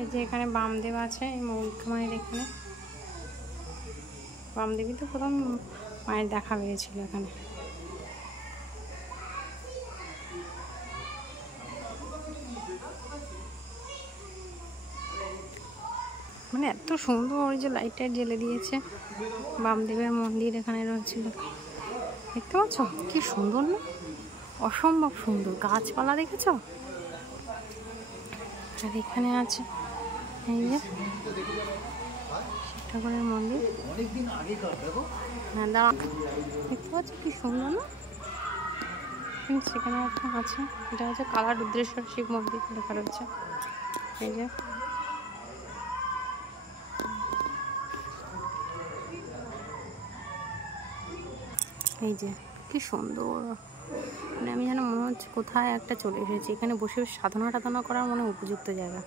এই যে এখানে বামদেব আছে, এই মৌলিকা মায়ের এখানে বামদেবী তো প্রথম মায়ের দেখা পেয়েছিল এখানে। মানে এত সুন্দর, ওই যে লাইট টাইট জ্বেলে দিয়েছে। বামদেবের মন্দির এখানে রয়েছিল, দেখতে পাচ্ছ কি সুন্দর না? অসম্ভব সুন্দর, গাছপালা দেখেছ? আর এখানে আছে এই যে শিব ঠাকুরের মন্দির, হ্যাঁ দাঁড়া, দেখতে পাচ্ছ কি সুন্দর না? সেখানে একটা আছে, এটা হচ্ছে কালা রুদ্রেশ্বর শিব মন্দির লেখা রয়েছে। এই যে এই যে কি সুন্দর, মানে আমি যেন মনে হচ্ছে কোথায় একটা চলে এসেছি। এখানে বসে সাধনা টাধনা করার মনে উপযুক্ত জায়গা।